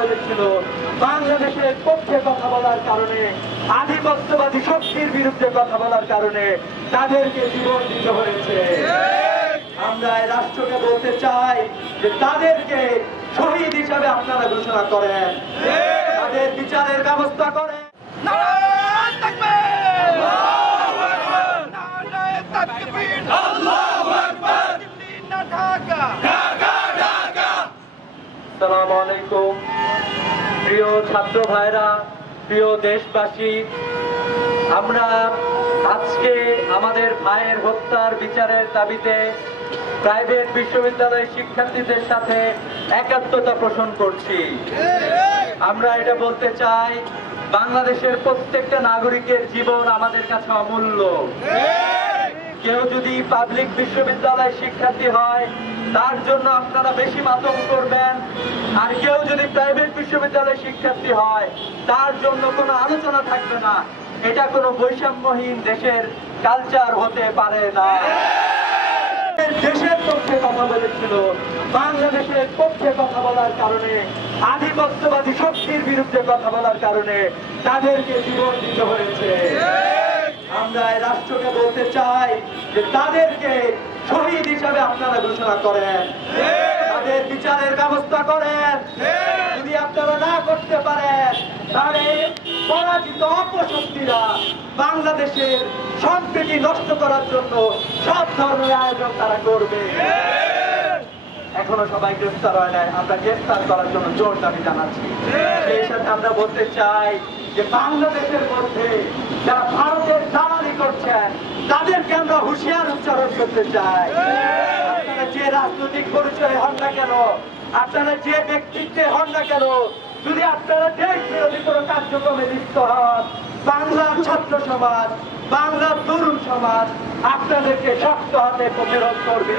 বলেছিল, বাংলাদেশের পক্ষে কথা বলার কারণে, আধিপত্যবাদী শক্তির বিরুদ্ধে কথা বলার কারণে তাদেরকে জীবন দিতে হয়েছে। আমরা এই রাষ্ট্রকে বলতে চাই যে তাদেরকে শহীদ হিসাবে আপনারা ঘোষণা করেন, তাদের বিচারের ব্যবস্থা করেন। আসসালামু আলাইকুম প্রিয় ছাত্র ভাইরা, প্রিয় দেশবাসী, আমরা আজকে আমাদের ভাইয়ের হত্যার বিচারের দাবিতে প্রাইভেট বিশ্ববিদ্যালয়ের শিক্ষার্থীদের সাথে একাত্মতা পোষণ করছি। আমরা এটা বলতে চাই, বাংলাদেশের প্রত্যেকটা নাগরিকের জীবন আমাদের কাছে অমূল্য। কেউ যদি পাবলিক বিশ্ববিদ্যালয়ের শিক্ষার্থী হয় তার জন্য আপনারা বেশি মাতম করবেন, আর কেউ যদি প্রাইভেট বিশ্ববিদ্যালয়ের শিক্ষার্থী হয় তার জন্য কোনো আলোচনা থাকবে না। এটা কোনো বৈষম্যহীন দেশের কালচার হতে পারে না। দেশের পক্ষে কথা বলেছিল, বাংলাদেশের পক্ষে কথা বলার কারণে, আধিপত্যবাদী শক্তির বিরুদ্ধে কথা বলার কারণে তাদেরকে জীবন দিতে হয়েছে। আমরা এই রাষ্ট্রকে বলতে চাই যে তাদেরকে শহীদ হিসাবে আপনারা ঘোষণা করেন, তাদের বিচারের ব্যবস্থা করেন। যদি আপনারা না করতে পারেন তাহলে পরাজিত অপশক্তিরা বাংলাদেশের সম্প্রীতি নষ্ট করার জন্য সব ধরনের আয়োজন তারা করবে। এখনো সবাই গ্রেফতার হয় নাই, আমরা গ্রেফতার করার জন্য জোর দাবি জানাচ্ছি। সেই সাথে আমরা বলতে চাই যে বাংলাদেশের মধ্যে যারা ভারতের দালালি করছেন তাদেরকে আমরা হুঁশিয়ার উচ্চারণ করতে চাই। আপনারা যে রাজনৈতিক পরিচয় হন না কেন, আপনারা যে ব্যক্তিত্বে হন না কেন, যদি আপনারা দেশ বিরোধী কোনো কার্যক্রমে লিপ্ত হন, বাংলার ছাত্র সমাজ, বাংলার তরুণ সমাজ আপনাদেরকে শক্ত হাতে প্রতিরোধ করবে।